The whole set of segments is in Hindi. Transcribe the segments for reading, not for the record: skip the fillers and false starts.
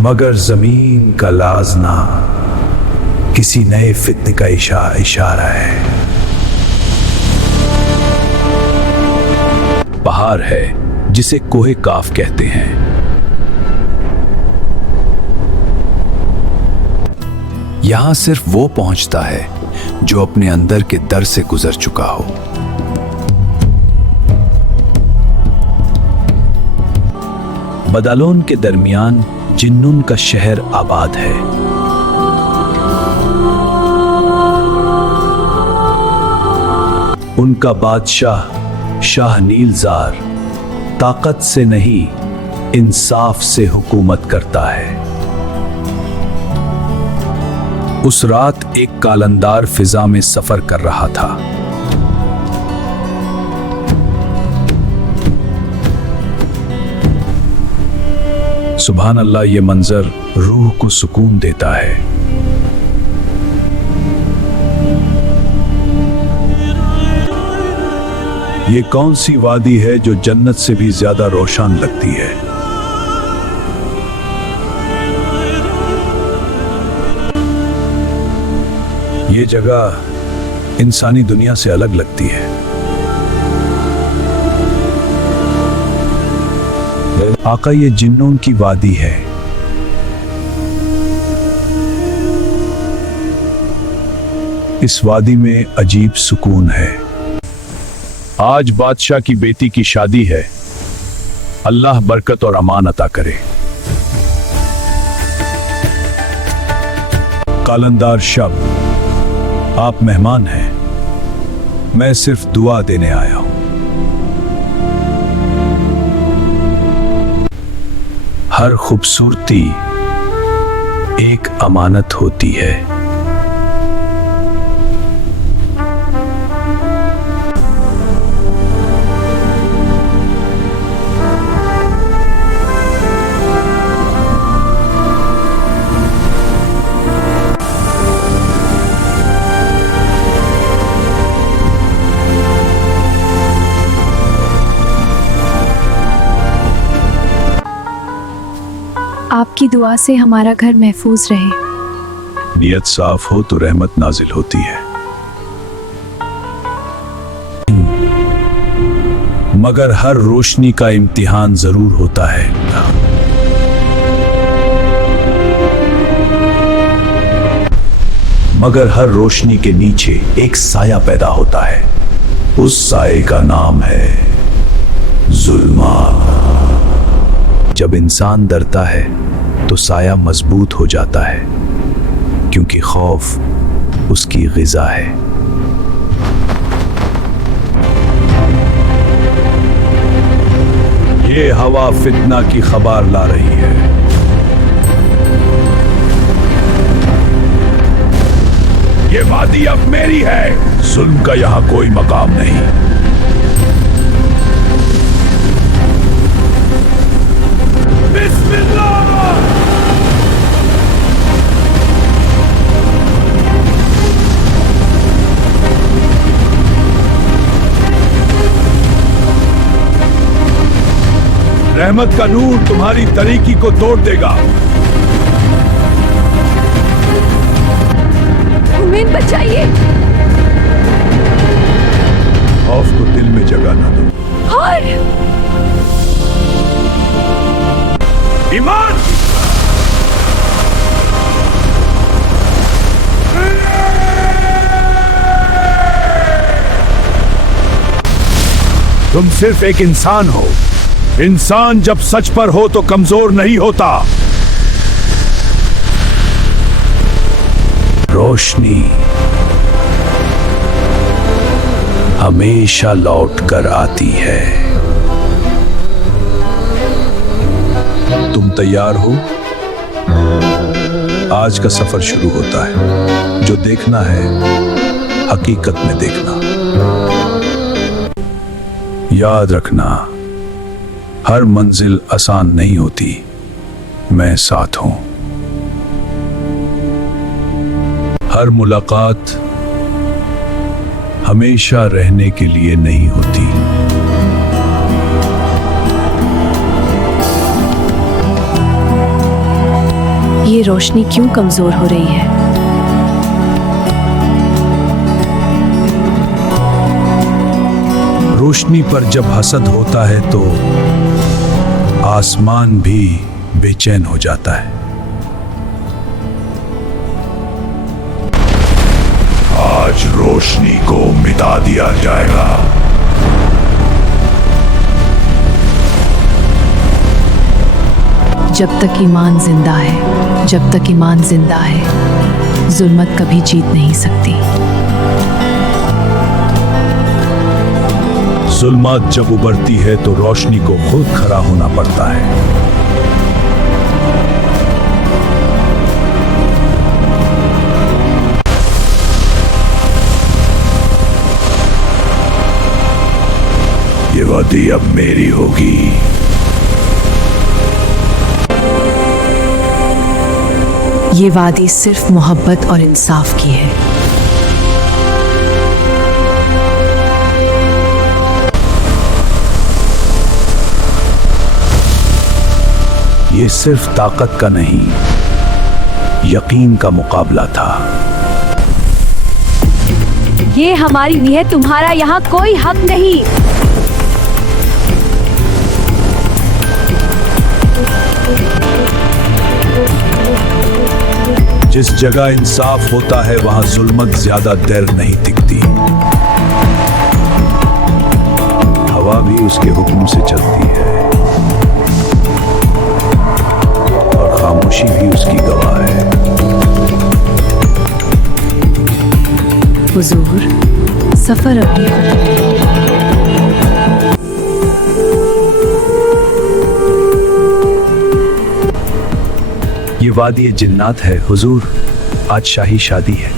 मगर जमीन का लाजना किसी नए फित्ने का इशारा है। पहाड़ है जिसे कोहे काफ कहते हैं। यहां सिर्फ वो पहुंचता है जो अपने अंदर के दर से गुजर चुका हो। बदालोन के दरमियान जिन्नुन का शहर आबाद है। उनका बादशाह शाह नीलजार ताकत से नहीं इंसाफ से हुकूमत करता है। उस रात एक कालंदार फिजा में सफर कर रहा था। सुभान अल्लाह, ये मंजर रूह को सुकून देता है। ये कौन सी वादी है जो जन्नत से भी ज्यादा रोशन लगती है। ये जगह इंसानी दुनिया से अलग लगती है। आका, ये जिन्नों की वादी है। इस वादी में अजीब सुकून है। आज बादशाह की बेटी की शादी है। अल्लाह बरकत और अमान अता करे। कालंदार शब, आप मेहमान हैं, मैं सिर्फ दुआ देने आया हूं। हर खूबसूरती एक अमानत होती है। आपकी दुआ से हमारा घर महफूज रहे। नियत साफ हो तो रहमत नाजिल होती है। मगर हर रोशनी का इम्तिहान जरूर होता है। मगर हर रोशनी के नीचे एक साया पैदा होता है। उस साये का नाम है जुल्मात। जब इंसान डरता है तो साया मजबूत हो जाता है, क्योंकि खौफ उसकी ग़िज़ा है। ये हवा फितना की खबर ला रही है। ये वादी अब मेरी है। जुल्म का यहां कोई मकाम नहीं। रहमत का नूर तुम्हारी तरीकी को तोड़ देगा। उम्मीद बचाइए। खौफ को दिल में जगह ना दो। और ईमान। तुम सिर्फ एक इंसान हो। इंसान जब सच पर हो तो कमजोर नहीं होता। रोशनी हमेशा लौट कर आती है। तुम तैयार हो? आज का सफर शुरू होता है। जो देखना है हकीकत में देखना। याद रखना, हर मंजिल आसान नहीं होती। मैं साथ हूं। हर मुलाकात हमेशा रहने के लिए नहीं होती। ये रोशनी क्यों कमजोर हो रही है? रोशनी पर जब हसद होता है तो आसमान भी बेचैन हो जाता है। आज रोशनी को मिटा दिया जाएगा। जब तक ईमान जिंदा है, जब तक ईमान जिंदा है, जुल्मत कभी जीत नहीं सकती। जुल्मत जब उभरती है तो रोशनी को खुद खड़ा होना पड़ता है। ये वादी अब मेरी होगी। ये वादी सिर्फ मोहब्बत और इंसाफ की है। ये सिर्फ ताकत का नहीं, यकीन का मुकाबला था। ये हमारी नी है, तुम्हारा यहाँ कोई हक नहीं। जिस जगह इंसाफ होता है वहां जुल्मत ज्यादा देर नहीं टिकती। हवा भी उसके हुक्म से चलती है और खामोशी भी उसकी गवाह है। हुजूर, सफर अभी ये वादी जिन्नात है हुजूर, आज शाही शादी है।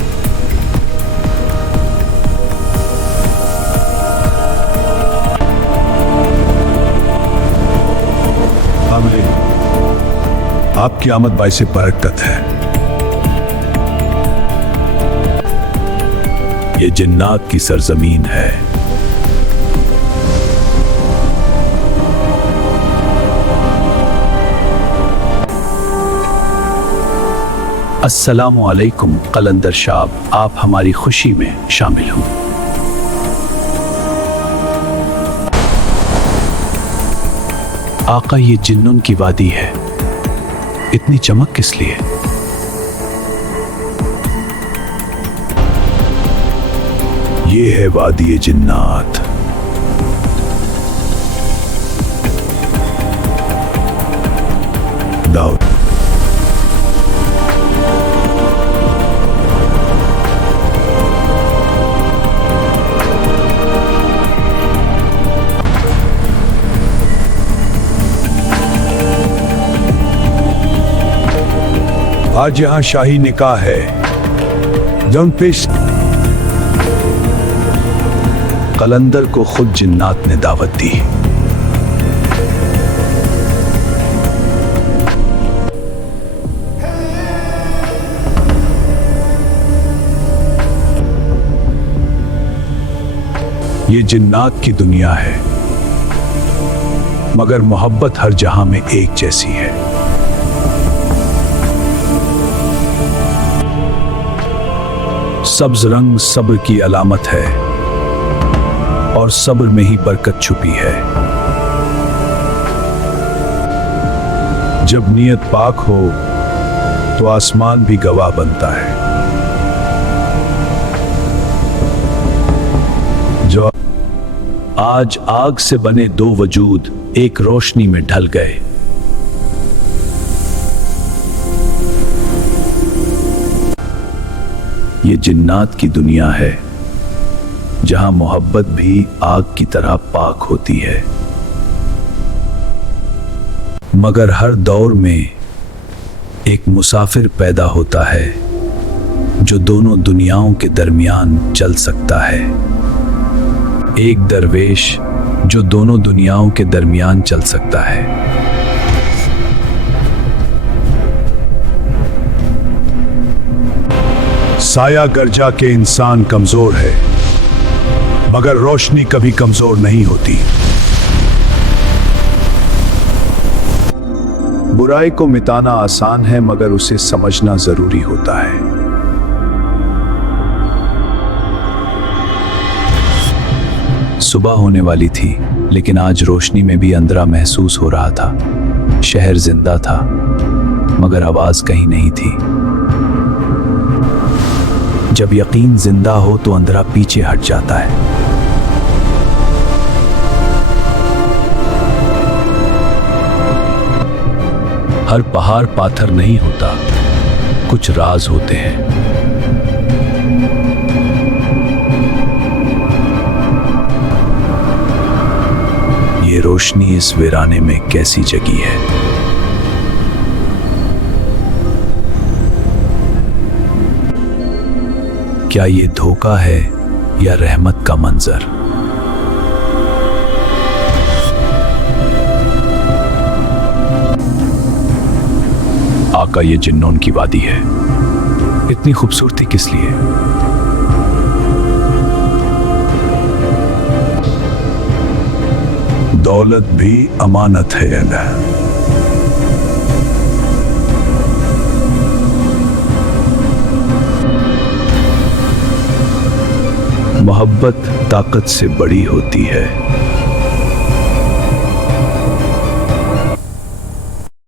आपकी आमद बाइसे बरकत है। ये जिन्नात की सरजमीन है। अस्सलामु अलैकुम कलंदर शाब, आप हमारी खुशी में शामिल हों। आका, ये जिन्नुन की वादी है, इतनी चमक किस लिए? ये है वादी जिन्नात। दाऊद आज यहां शाही निकाह है। जौन पेश कलंदर को खुद जिन्नात ने दावत दी। ये जिन्नात की दुनिया है, मगर मोहब्बत हर जहां में एक जैसी है। सब्ज रंग सब्र की अलामत है और सब्र में ही बरकत छुपी है। जब नीयत पाक हो तो आसमान भी गवाह बनता है। जो आज आग से बने दो वजूद एक रोशनी में ढल गए। ये जिन्नात की दुनिया है जहां मोहब्बत भी आग की तरह पाक होती है। मगर हर दौर में एक मुसाफिर पैदा होता है जो दोनों दुनियाओं के दरमियान चल सकता है। एक दरवेश जो दोनों दुनियाओं के दरमियान चल सकता है। साया गरजा के इंसान कमजोर है, मगर रोशनी कभी कमजोर नहीं होती। बुराई को मिटाना आसान है, मगर उसे समझना जरूरी होता है। सुबह होने वाली थी, लेकिन आज रोशनी में भी अंधेरा महसूस हो रहा था। शहर जिंदा था, मगर आवाज कहीं नहीं थी। जब यकीन जिंदा हो तो अंधेरा पीछे हट जाता है। हर पहाड़ पाथर नहीं होता, कुछ राज होते हैं। ये रोशनी इस वीराने में कैसी जगी है। क्या ये धोखा है या रहमत का मंजर? आका, ये जिन्नों की वादी है। इतनी खूबसूरती किस लिए? दौलत भी अमानत है अल्लाह। मोहब्बत ताकत से बड़ी होती है।